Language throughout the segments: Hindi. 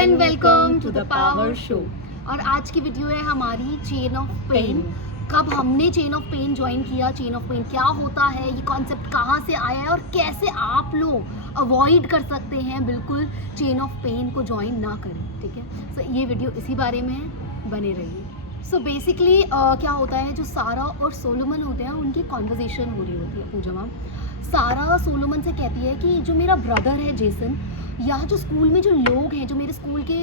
And welcome to the power show. और आज की वीडियो है हमारी चेन ऑफ पेन। कब हमने चेन ऑफ पेन ज्वाइन किया, चेन ऑफ पेन क्या होता है, ये कॉन्सेप्ट कहाँ से आया है और कैसे आप लोग अवॉइड कर सकते हैं बिल्कुल चेन ऑफ पेन को ज्वाइन ना करें। ठीक है, सो ये वीडियो इसी बारे में है, बने रहिए। सो बेसिकली क्या होता है, जो सारा और सोलोमन होते हैं उनकी कॉन्वर्जेशन हो रही होती है। पूजा मैम सारा सोलोमन से कहती है कि जो मेरा ब्रदर है जेसन, या जो स्कूल में जो लोग हैं, जो मेरे स्कूल के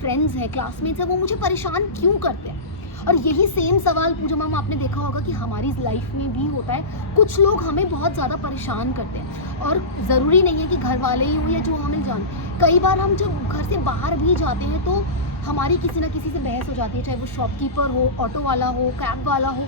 फ्रेंड्स हैं, क्लासमेट्स हैं, वो मुझे परेशान क्यों करते हैं। और यही सेम सवाल पूजा मैम आपने देखा होगा कि हमारी लाइफ में भी होता है। कुछ लोग हमें बहुत ज़्यादा परेशान करते हैं और ज़रूरी नहीं है कि घर वाले ही हो या जो हमें जान। कई बार हम जब घर से बाहर भी जाते हैं तो हमारी किसी ना किसी से बहस हो जाती है, चाहे वो शॉपकीपर हो, ऑटो वाला हो, कैब वाला हो,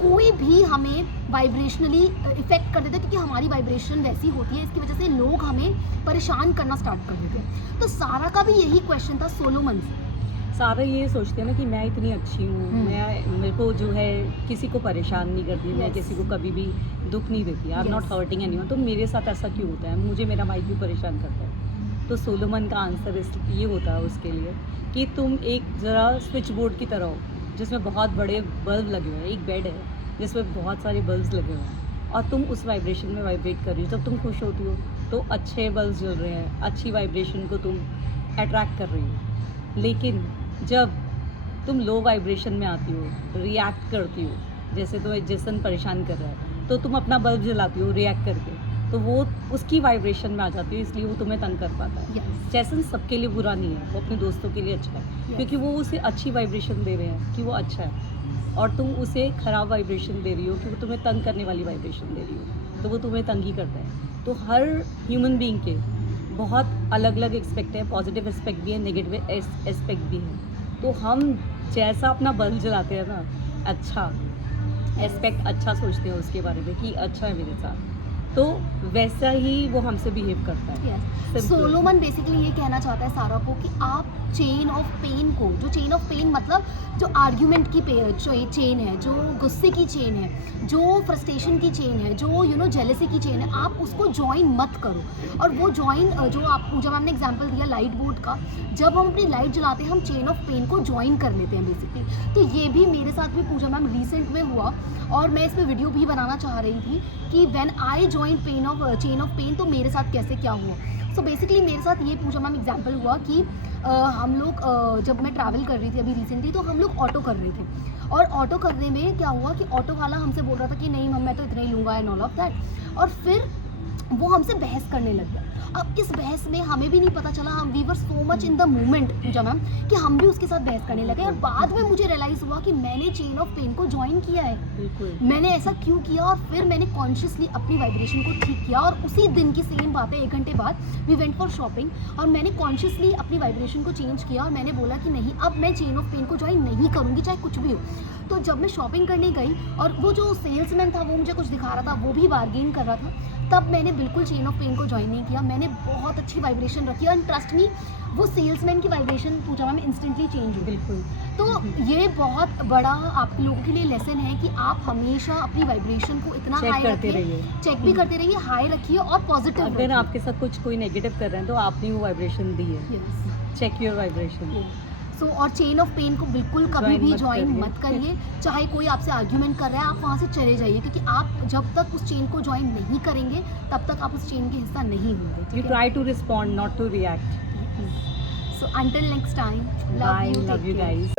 कोई भी हमें वाइब्रेशनली इफेक्ट कर देता है, क्योंकि हमारी वाइब्रेशन वैसी होती है। इसकी वजह से लोग हमें परेशान करना स्टार्ट कर देते हैं। तो सारा का भी यही क्वेश्चन था सोलोमन से। सारा ये सोचते हैं ना कि मैं इतनी अच्छी हूँ, मेरे को जो है किसी को परेशान नहीं करती, मैं किसी को कभी भी दुख नहीं देती, I am not hurting anyone. तो मेरे साथ ऐसा क्यों होता है, मुझे मेरा भाई क्यों परेशान करता है। तो सोलोमन का आंसर ये होता है उसके लिए कि तुम एक ज़रा स्विच बोर्ड की तरह हो जिसमें बहुत बड़े बल्ब लगे हुए हैं। एक बेड है जिसमें बहुत सारे बल्ब्स लगे हुए हैं और तुम उस वाइब्रेशन में वाइब्रेट कर रही हो। जब तुम खुश होती हो तो अच्छे बल्ब्स जल रहे हैं, अच्छी वाइब्रेशन को तुम अट्रैक्ट कर रही हो। लेकिन जब तुम लो वाइब्रेशन में आती हो, रिएक्ट करती हो, जैसे तो जैसन परेशान कर रहा है तो तुम अपना बल्ब जलाती हो रिएक्ट करके, तो वो उसकी वाइब्रेशन में आ जाती है, इसलिए वो तुम्हें तंग कर पाता है। जैसन सबके लिए बुरा नहीं है, वो अपने दोस्तों के लिए अच्छा है, क्योंकि वो उसे अच्छी वाइब्रेशन दे रहे हैं कि वो अच्छा है, और तुम उसे ख़राब वाइब्रेशन दे रही हो कि वो तुम्हें तंग करने वाली वाइब्रेशन दे रही हो, तो वो तुम्हें तंग ही करता है। तो हर ह्यूमन बीइंग के बहुत अलग अलग एस्पेक्ट है, पॉजिटिव एस्पेक्ट भी है, नेगेटिव एस्पेक्ट भी है। तो हम जैसा अपना बल्ब जलाते हैं ना, अच्छा एस्पेक्ट अच्छा सोचते हैं उसके बारे में कि अच्छा है मेरे साथ, तो वैसा ही वो हमसे बिहेव करता है। सोलोमन बेसिकली ये कहना चाहता है सारा को कि आप चेन ऑफ पेन को, जो चेन ऑफ पेन मतलब जो आर्ग्यूमेंट की चेन है, जो गुस्से की चेन है, जो फ्रस्ट्रेशन की चेन है, जो जेलेसी की चेन है, आप उसको ज्वाइन मत करो। और वो ज्वाइन जो आप पूजा मैम ने एग्जांपल दिया लाइट बोर्ड का, जब हम अपनी लाइट जलाते हैं हम चेन ऑफ पेन को ज्वाइन कर लेते हैं बेसिकली। तो ये भी मेरे साथ भी पूजा मैम रिसेंट में हुआ और मैं इस पर वीडियो भी बनाना चाह रही थी कि when I join chain of pain, तो मेरे साथ कैसे क्या हुआ। सो बेसिकली मेरे साथ ये पूजा मैम एग्जांपल हुआ कि हम लोग जब मैं ट्रैवल कर रही थी अभी रिसेंटली, तो हम लोग ऑटो कर रहे थे और ऑटो करने में क्या हुआ कि ऑटो वाला हमसे बोल रहा था कि नहीं मैम मैं तो इतना ही लूँगा एंड ऑल ऑफ दैट, और फिर वो हमसे बहस करने लग गया। अब इस बहस में हमें भी नहीं पता चला, हम we were so much in the moment Pooja ma'am कि हम भी उसके साथ बहस करने लगे। और बाद में मुझे रियलाइज़ हुआ कि मैंने चेन ऑफ पेन को ज्वाइन किया है, मैंने ऐसा क्यों किया। और फिर मैंने कॉन्शियसली अपनी वाइब्रेशन को ठीक किया और उसी दिन की सेम बात है, 1 घंटे बाद वी वेंट फॉर शॉपिंग और मैंने कॉन्शियसली अपनी वाइब्रेशन को चेंज किया और मैंने बोला कि नहीं अब मैं चेन ऑफ पेन को ज्वाइन नहीं करूँगी चाहे कुछ भी हो। तो जब मैं शॉपिंग करने गई और वो जो सेल्समैन था वो मुझे कुछ दिखा रहा था, वो भी बार्गेन कर रहा था, तब मैंने बिल्कुल चेन ऑफ पेन को ज्वाइन नहीं किया। मैंने बहुत अच्छी वाइब्रेशन रखी और ट्रस्ट मी वो सेल्समैन की वाइब्रेशन पूजा मैम इंस्टेंटली चेंज हो। बिल्कुल। तो ये बहुत बड़ा आप लोगों के लिए लेसन है कि आप हमेशा अपनी वाइब्रेशन को इतना हाई रखिए, चेक भी करते रहिए, हाई रखिए और पॉजिटिव। अगर आपके साथ कोई नेगेटिव कर रहे हैं तो आपने वो वाइब्रेशन दी है, चेक योर वाइब्रेशन। और चेन ऑफ पेन को बिल्कुल कभी भी ज्वाइन मत करिए। चाहे कोई आपसे आर्ग्यूमेंट कर रहा है, आप वहाँ से चले जाइए, क्योंकि आप जब तक उस चेन को ज्वाइन नहीं करेंगे तब तक आप उस चेन के हिस्सा नहीं होंगे। You try to respond, not to react. So until next time, love you guys.